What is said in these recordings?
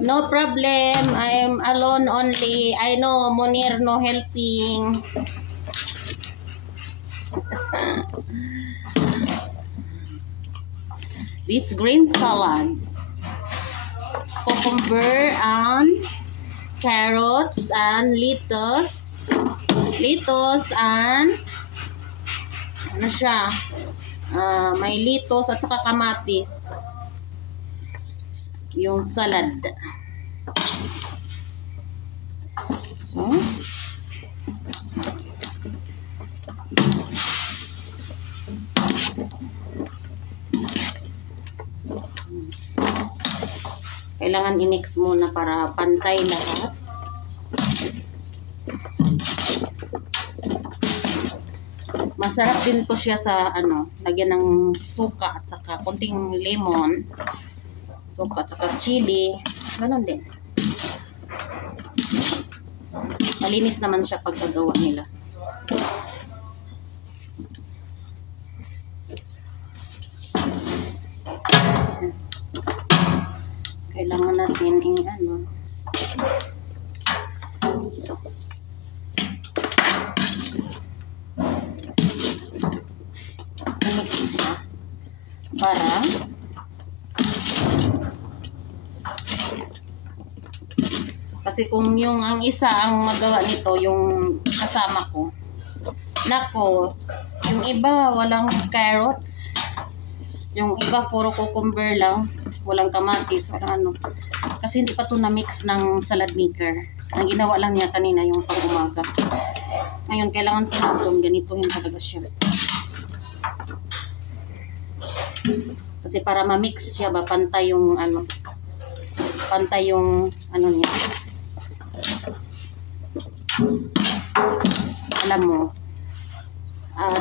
No problem. I'm alone only. I know Monir no helping. This green salad. Cucumber and carrots and lettuce. Lettuce and ano siya? May lettuce at saka kamatis. Yung salad. So, kailangan i-mix muna para pantay lahat. Masarap din po siya sa ano, lagyan ng suka at saka konting lemon. Suka at saka chili. Ganon din. Malinis naman siya pagkagawa nila. Kailangan natin ano. Ito. Mix siya para kasi kung yung ang isa ang magawa nito yung kasama ko, nako, yung iba walang carrots, yung iba puro cucumber lang, walang kamatis, walang ano, kasi hindi pa to na mix ng salad maker. Ang ginawa lang niya kanina yung pang umaga. Ngayon kailangan sa itong ganituhin talaga siya, kasi para ma-mix siya ba, pantay yung ano, pantay yung ano niya. Alam mo,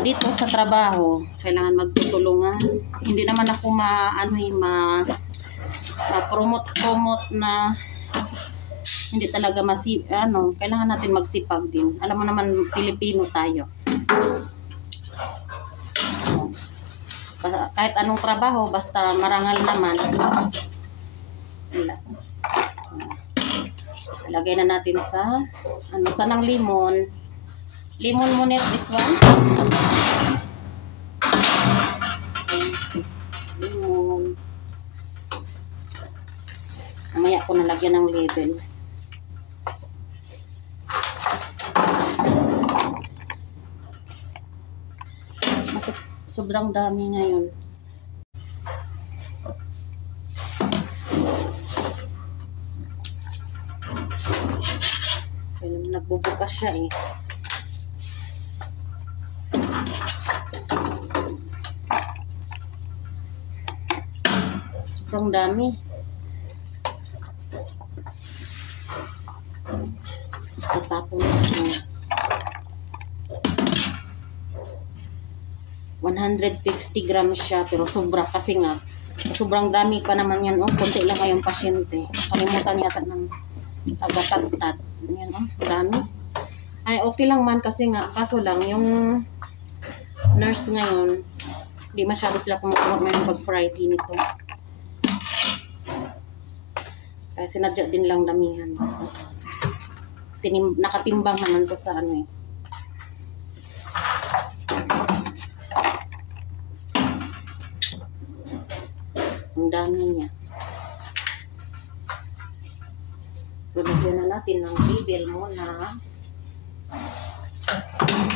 dito sa trabaho kailangan magtutulungan. Hindi naman ako promote na hindi talaga kailangan natin magsipag din. Alam mo naman, Pilipino tayo. So, kahit anong trabaho basta marangal naman. Wala. Lagay na natin sa sanang lemon. Lemon muna this one. Lemon. Mamaya ko nalagyan ng label. Bakit sobrang dami ngayon? Nagbubukas siya eh. Sobrang dami. Tatapon natin. 150 grams siya, pero sobra kasi nga. Sobrang dami pa naman yan. Oh, konti lang kayong pasyente. Kalimutan yata ng taga-tagtat. Yan, oh, dami. Ay, okay lang man kasi nga, kaso lang, yung nurse ngayon, di masyado sila kumukuha ngayon pag Friday nito. Kaya sinadya din lang damihan. Nakatimbang naman to sa ano eh. Ang dami niya. So, lagyan na natin ng label muna.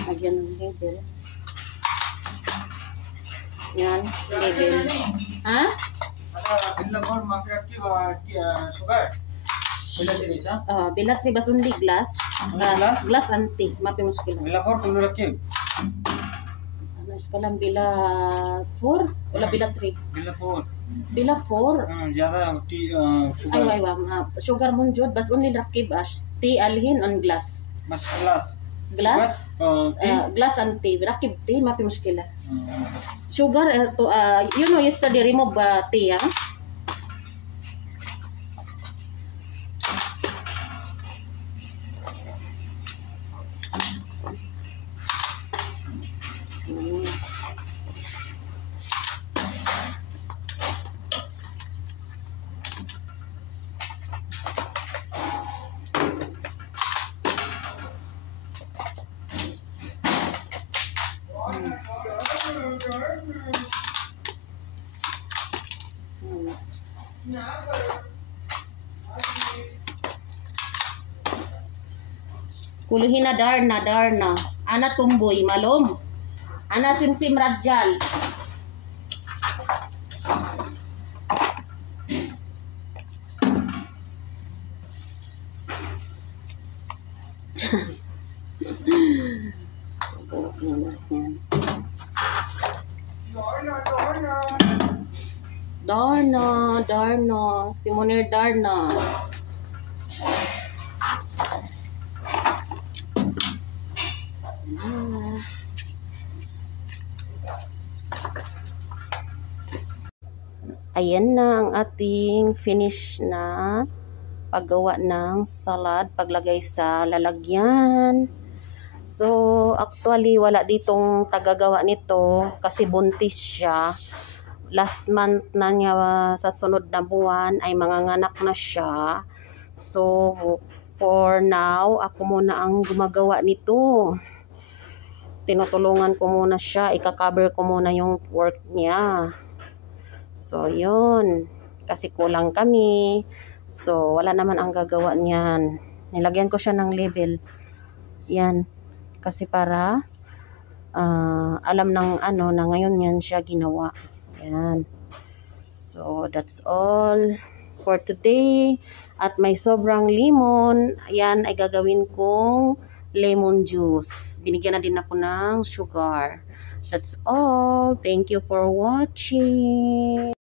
Lagyan ng label. Yan, label. Ha? Bilat ni basundi glass. Glass anti. Mapi muskila. Sekarang bila 4 wala bila 3. Bila 4 ज्यादा sugar ay sugar mon jud bas only rakib as tea alhin on glass बस glass and tea rakib tea mapi muskila. Sugar you know yesterday remove tea Kuluhin na darna. Ana tumboy malom. Ana simsim radjal. Darna. Si Munir Darna. Ayan na ang ating finish na paggawa ng salad, paglagay sa lalagyan. So, actually, wala ditong tagagawa nito kasi buntis siya. Last month na niya, sa sunod na buwan ay manganganak na siya. So, for now, ako muna ang gumagawa nito. Tinutulungan ko muna siya, ika-cover ko muna yung work niya. So, yun. Kasi kulang kami. So, wala naman ang gagawa niyan. Nilagyan ko siya ng label. Yan. Kasi para alam ng na ngayon yan siya ginawa. Yan. So, that's all for today. At may sobrang lemon. Yan ay gagawin kong lemon juice. Binigyan na din ako ng sugar. That's all. Thank you for watching.